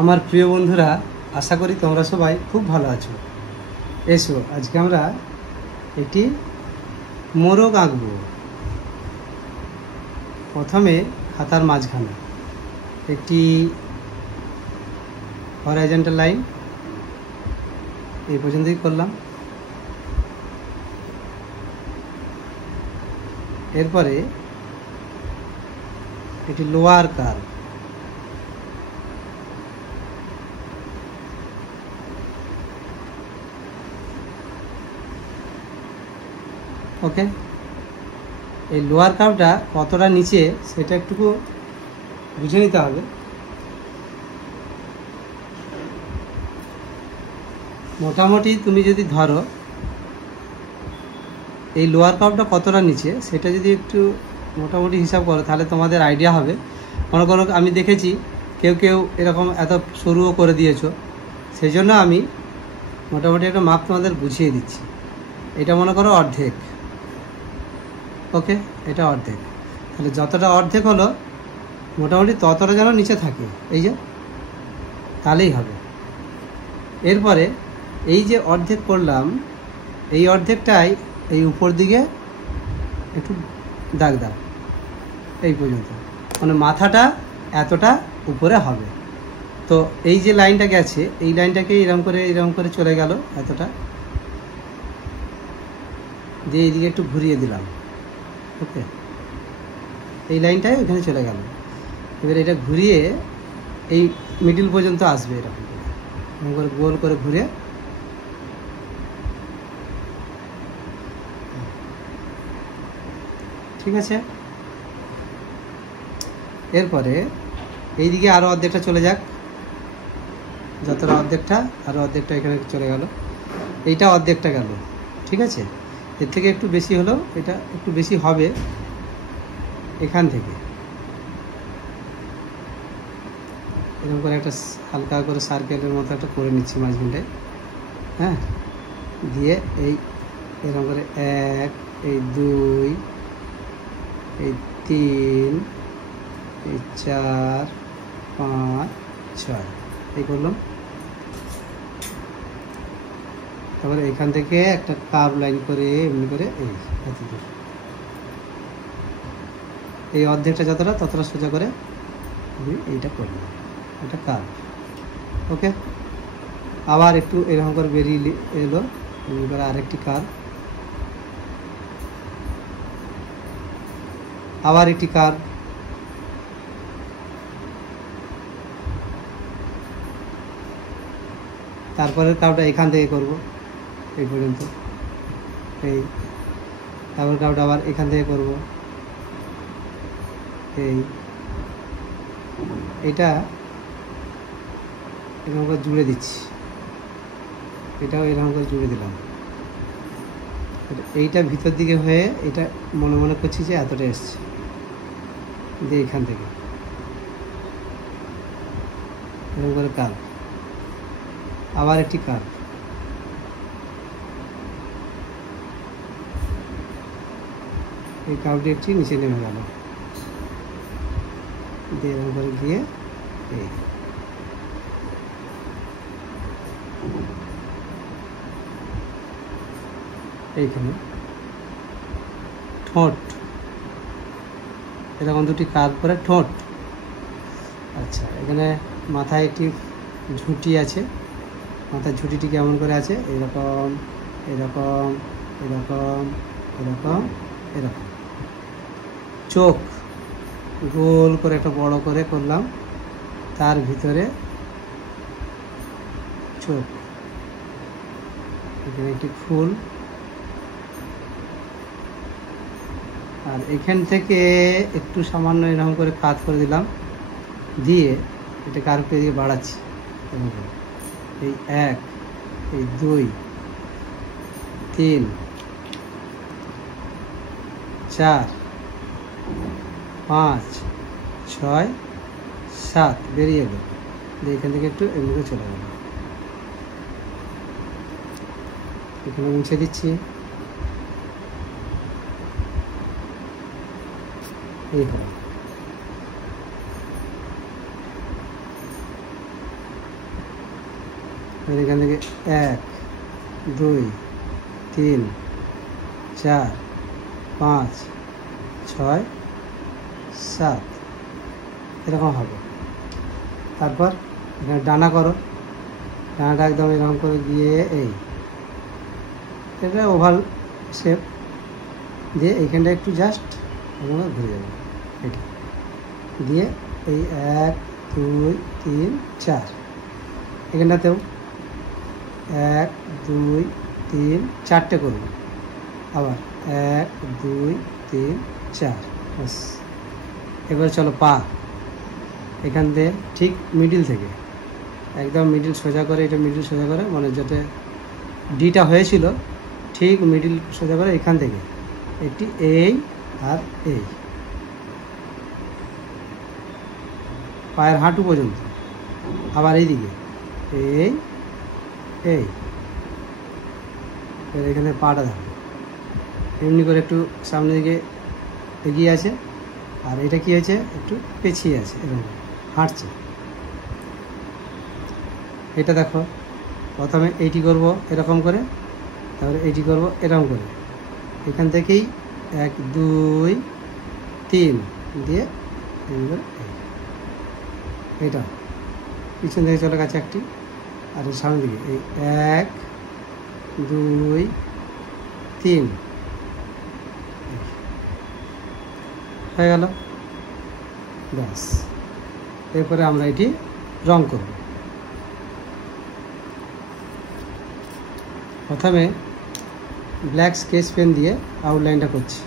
আমার প্রিয় বন্ধুরা, আশা করি তোমরা সবাই খুব ভালো আছো। এসো আজকে আমরা একটি মোরগ আঁকবো। প্রথমে খাতার মাঝখানে একটি হরাইজন্টাল লাইন এই পর্যন্তই করলাম। এরপরে একটি লোয়ার কার্ভ, ওকে। এই লোয়ার কার্ভটা কতটা নিচে সেটা একটু বুঝে নিতে হবে। মোটামুটি তুমি যদি ধরো এই লোয়ার কার্ভটা কতটা নিচে সেটা যদি একটু মোটামুটি হিসাব করো তাহলে তোমাদের আইডিয়া হবে। মনে করো আমি দেখেছি কেউ কেউ এরকম এত সরুও করে দিয়েছো, সেই জন্য আমি মোটামুটি একটা মাপ তোমাদের বুঝিয়ে দিচ্ছি। এটা মনে করো অর্ধেক, ওকে, এটা অর্ধেক। তাহলে যতটা অর্ধেক হলো মোটামুটি ততটা যেন নিচে থাকে, এই যে, তাহলেই হবে। এরপরে এই যে অর্ধেক করলাম, এই অর্ধেকটাই এই উপর দিকে একটু দাগ দাও এই পর্যন্ত, মানে মাথাটা এতটা উপরে হবে। তো এই যে লাইনটা গেছে এই লাইনটাকে এরকম করে চলে গেল এতটা, দিয়ে এইদিকে একটু ঘুরিয়ে দিলাম, ওকে। এই লাইনটাই ওখানে চলে গেল। এবার এটা ঘুরিয়ে এই মিডিল পর্যন্ত আসবে, এরকম করে গোল করে ঘুরে ঠিক আছে। এরপরে এইদিকে আরও অর্ধেকটা চলে যাক, যতটা অর্ধেকটা আরও অর্ধেকটা এখানে চলে গেল, এইটা অর্ধেকটা গেল, ঠিক আছে। এর থেকে একটু বেশি হলেও এটা একটু বেশি হবে। এখান থেকে এরকম করে একটা হালকা করে সার্কেলের মতো একটা করে নিচ্ছি মাঝখানটায়, হ্যাঁ, দিয়ে এই এরকম করে 1, এই 2, এই 3, এই 4, 5, 6 এই করলাম। তারপরে এখান থেকে একটা কার্ভ লাইন করে এমনি করে এই এতদূর, এই অর্ধেকটা যতটা ততটা সোজা করে আমি এইটা করলাম, এটা কার্ভ, ওকে। আবার একটু এরকম করে বেরিয়ে এলো, এমনি করে আরেকটি কার্ভ, আবার একটি কার্ভ, তারপরে কার্ভটা এখান থেকে করব এই পর্যন্ত, এই তারপর কার্ভটা আবার এখান থেকে করব এইটা এরকম করে জুড়ে দিচ্ছি, এটাও এরকম করে জুড়ে দিলাম। এইটা ভিতর দিকে হয়ে এটা মনে মনে করছি যে এতটা এসছে, দিয়ে এখান থেকে এরকম করে কার্ভ, আবার একটি কার্ভ, এই কার্ভটি একটি নিচে নেমে গেল, দিয়ে এরকম করে গিয়ে এইখানে ঠোঁট, এরকম দুটি কার্ভ করে ঠোঁট। আচ্ছা, এখানে মাথায় একটি ঝুঁটি আছে, মাথার ঝুঁটিটি কেমন করে আছে, এরকম এরকম এরকম এরকম এরকম। চোখ গোল করে একটা বড় করে করলাম, তার ভিতরে চোখ, এখানে একটি ফুল, আর এখান থেকে একটু সামান্য এরকম করে কাজ করে দিলাম, দিয়ে এটা কার্ভকে দিয়ে বাড়াচ্ছি এরকম করে, এই 1, এই 2, 3, 4, 5, 6, 7 বেরিয়ে এলো, দিয়ে এখান থেকে একটু এমনি করে চলে গেল। এখানে মুছে দিচ্ছি, এই হলো। এখান থেকে 1 2 3 4 5 6 7 এরকম হবে। তারপর এখানে ডানা করো, ডানাটা একদম এরকম করে গিয়ে এটা ওভাল শেপ দিয়ে এইখানটা একটু জাস্ট আমরা ঘুরে যাবে, এটা দিয়ে এই 1 2 3 4 এখানটাতেও 1 2 3 4টে করব, আবার 1 2 3 4। বাস। এবার চলো পা, এখান থেকে ঠিক মিডিল থেকে একদম মিডিল সোজা করে, এটা মিডিল সোজা করে, মানে যাতে ডিটা হয়েছিল ঠিক মিডিল সোজা করে এখান থেকে একটি এই আর এই পায়ের হাঁটু পর্যন্ত, আবার এইদিকে এই এখানে পাটা দেখো এমনি করে একটু সামনের দিকে এগিয়ে আছে, আর এটা কি হয়েছে একটু পেছিয়ে আছে, এরকম হাঁটছে। এটা দেখো প্রথমে এইটি করব এরকম করে, তারপরে এইটি করব এরকম করে, এখান থেকেই 1 2 3 দিয়ে এটা পিছন থেকে চলে গেছে একটি, আর সামনের দিকে এই 1 2 3 হয়ে গেল। ব্যাস, এরপরে আমরা এটি রং করব। প্রথমে ব্ল্যাক স্কেচ পেন দিয়ে আউটলাইনটা করছি।